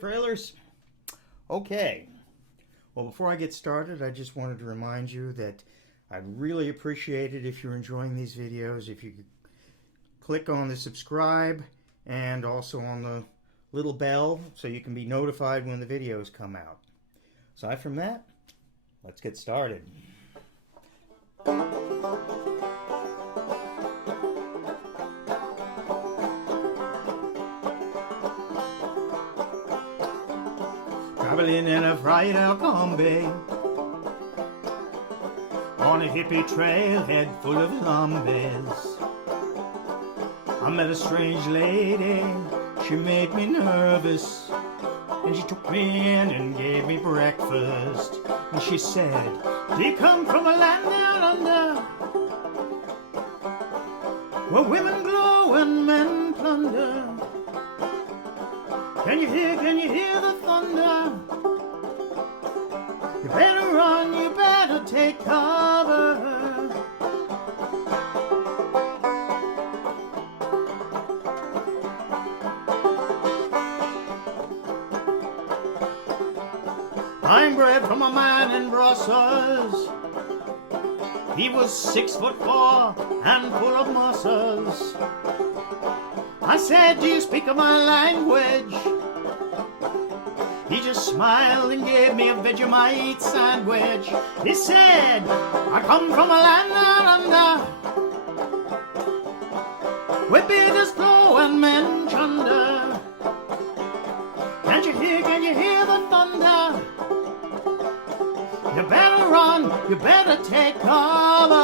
there, Frailers. Okay. Well, before I get started, I just wanted to remind you that I'd really appreciate it if you're enjoying these videos, if you could click on the subscribe and also on the little bell so you can be notified when the videos come out. Aside from that, let's get started. Traveling in a Frailing combi on a hippie trailhead full of zombies. I met a strange lady, she made me nervous, and she took me in and gave me breakfast. And she said, "Do you come from a land down under, where women glow and men plunder? Can you hear the thunder? You better run, you better take cover." I'm bred from a man in Brussels. He was 6'4" and full of muscles. I said, "Do you speak my language?" He just smiled and gave me a Vegemite sandwich. He said, "I come from a land down under, where bearders glow and men chunder. Can you hear the thunder? You better run, you better take cover."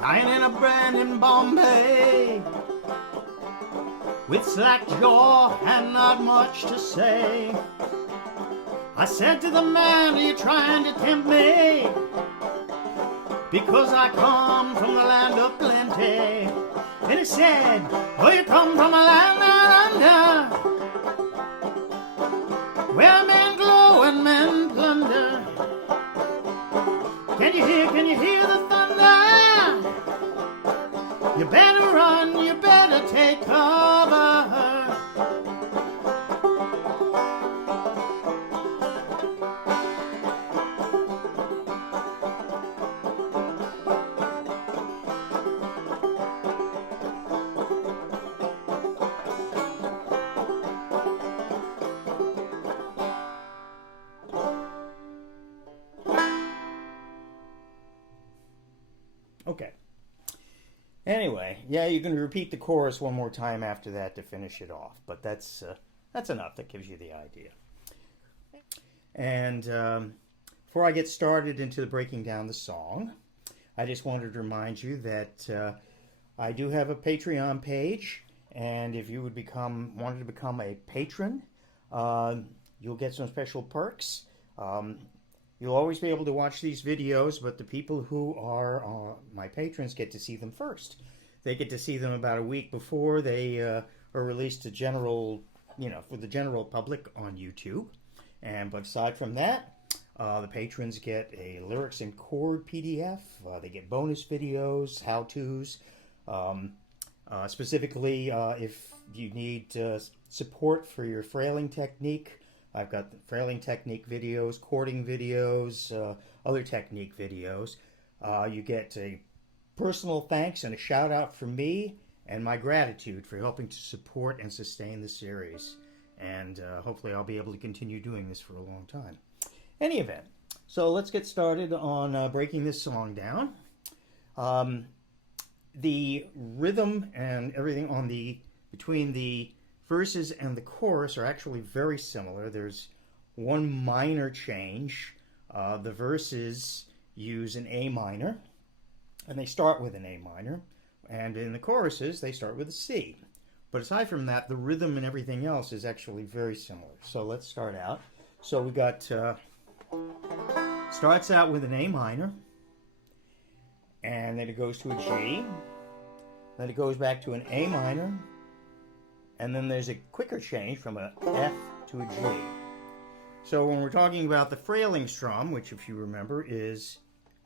Lying in a brand in Bombay, with slack jaw and not much to say, I said to the man, "Are you trying to tempt me? Because I come from the land of plenty." And he said, "Oh, you come from a land down under, where men glow and men plunder. Can you hear the thunder? You better run, you better take cover." Okay. Anyway, yeah, you can repeat the chorus one more time after that to finish it off, but that's enough. That gives you the idea. And before I get started into the breaking down the song, I just wanted to remind you that I do have a Patreon page, and if you wanted to become a patron, you'll get some special perks. You'll always be able to watch these videos, but the people who are my patrons get to see them first. They get to see them about a week before they are released to for the general public on YouTube. But aside from that, the patrons get a lyrics and chord PDF. They get bonus videos, how-tos. Specifically, if you need support for your frailing technique, I've got the frailing technique videos, chording videos, other technique videos. You get a personal thanks and a shout out from me and my gratitude for helping to support and sustain the series. And hopefully I'll be able to continue doing this for a long time. Any event, so let's get started on breaking this song down. The rhythm and everything between the verses and the chorus are actually very similar. There's one minor change. The verses use an A minor, and they start with an A minor, and in the choruses they start with a C. But aside from that, the rhythm and everything else is actually very similar. So let's start out. So we got starts out with an A minor, and then it goes to a G, then it goes back to an A minor, and then there's a quicker change from a F to a G. So when we're talking about the Frailing strum, which if you remember is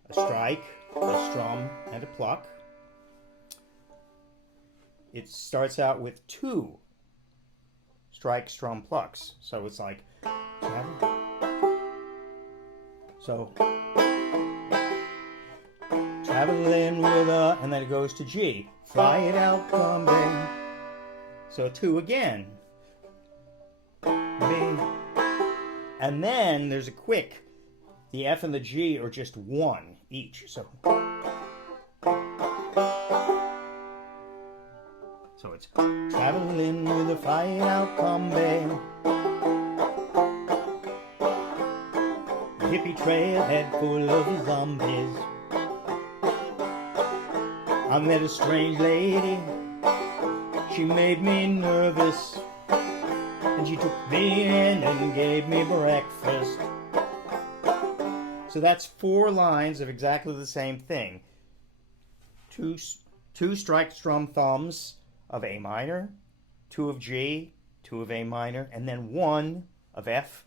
a strike, a strum, and a pluck, it starts out with 2 strike, strum, plucks. So it's like, so traveling with a, and then it goes to G. Fly it out, come back. So 2 again. And then there's a quick. The F and the G are just 1 each. So it's traveling with a fly out, come back. Hippie trailhead full of zombies. I met a strange lady. She made me nervous. And she took me in and gave me breakfast. So that's 4 lines of exactly the same thing. Two strike, strum, thumbs of A minor, 2 of G, 2 of A minor, and then 1 of F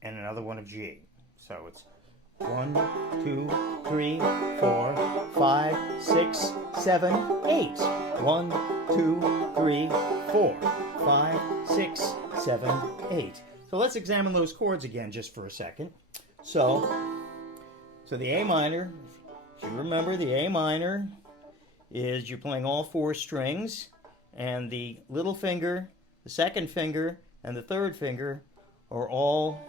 and another 1 of G. So it's 1, 2, 3, 4, 5, 6, 7, 8. 1, 2, 3, 4, 5, 6, 7, 8. So let's examine those chords again just for a second. So the A minor, if you remember, the A minor is you're playing all 4 strings, and the little finger, the second finger, and the third finger are all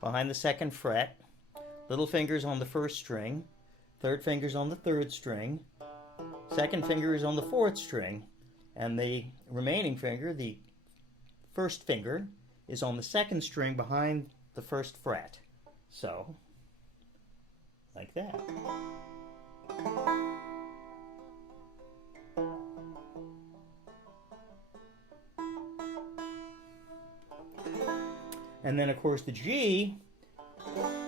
behind the 2nd fret. Little finger's on the 1st string, third finger's on the 3rd string, second finger is on the 4th string, and the remaining finger, the 1st finger, is on the 2nd string behind the 1st fret. So, like that. And then, of course, the G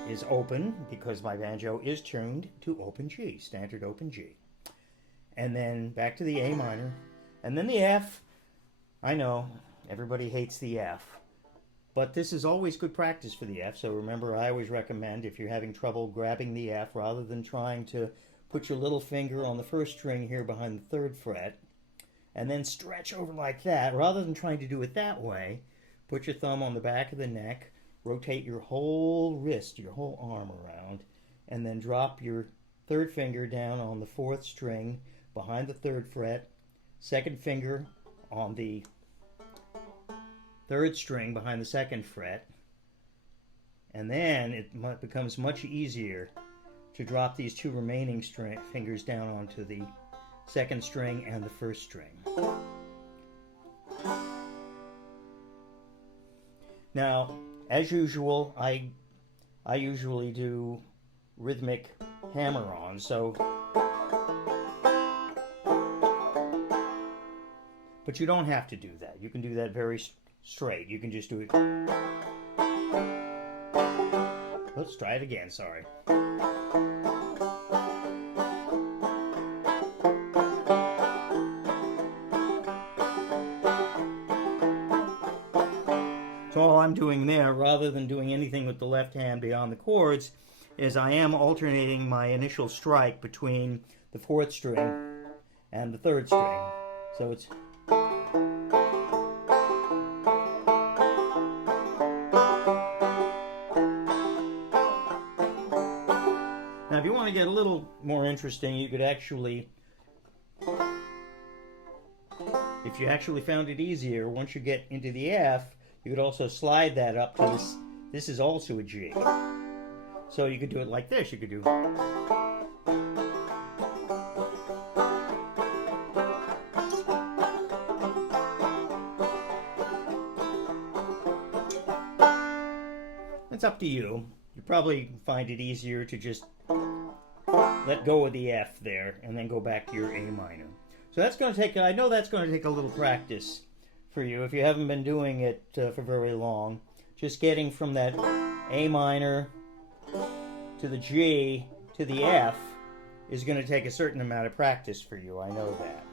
is open because my banjo is tuned to open G, standard open G. And then back to the A minor. And then the F. I know, everybody hates the F. But this is always good practice for the F. So remember, I always recommend if you're having trouble grabbing the F, rather than trying to put your little finger on the 1st string here behind the 3rd fret, and then stretch over like that, rather than trying to do it that way, put your thumb on the back of the neck, rotate your whole wrist, your whole arm around, and then drop your 3rd finger down on the 4th string behind the 3rd fret, 2nd finger on the 3rd string behind the 2nd fret, and then it becomes much easier to drop these 2 remaining fingers down onto the 2nd string and the 1st string. Now, as usual, I usually do rhythmic hammer-on, so, but you don't have to do that. You can do that very straight. You can just do it. Let's try it again, sorry. So all I'm doing there, rather than doing anything with the left hand beyond the chords, is I am alternating my initial strike between the 4th string and the 3rd string. So it's... Now, if you want to get a little more interesting, you could actually, if you actually found it easier, once you get into the F, you could also slide that up to this. This is also a G. So you could do it like this. You could do... It's up to you. You probably find it easier to just let go of the F there and then go back to your A minor. So that's going to take, I know that's going to take a little practice for you if you haven't been doing it for very long. Just getting from that A minor to the G to the F is going to take a certain amount of practice for you. I know that.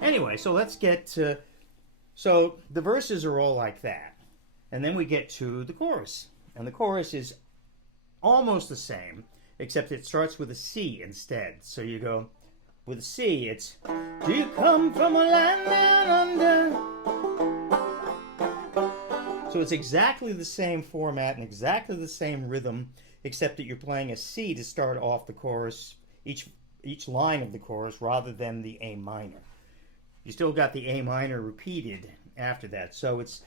Anyway, so let's get to, so the verses are all like that. And then we get to the chorus. And the chorus is almost the same, except it starts with a C instead. So you go with a C, it's, do you come from a land down under? So it's exactly the same format and exactly the same rhythm, except that you're playing a C to start off the chorus, each line of the chorus, rather than the A minor. You still got the A minor repeated after that. So it's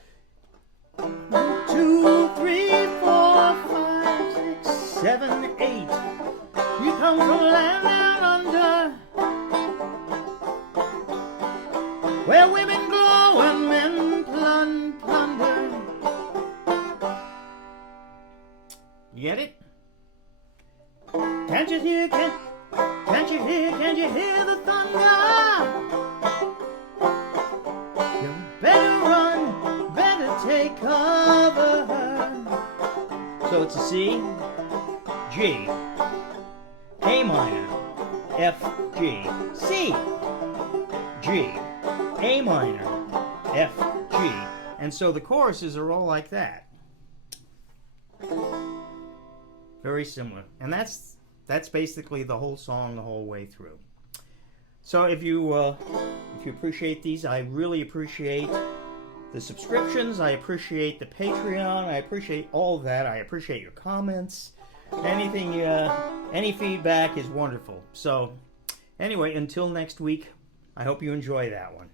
2, 3, 4, 5, 6, 7, 8. You come from a land down under, where women glow and men plunder. You get it? Can't you hear, can't you hear the thunder? You better run, better take cover. So it's a C, G, A minor, F, G, C, G, A minor, F, G. And so the choruses are all like that. Very similar. And that's basically the whole song the whole way through. So if you appreciate these, I really appreciate the subscriptions. I appreciate the Patreon. I appreciate all of that. I appreciate your comments. Anything, any feedback is wonderful. So anyway, until next week, I hope you enjoy that one.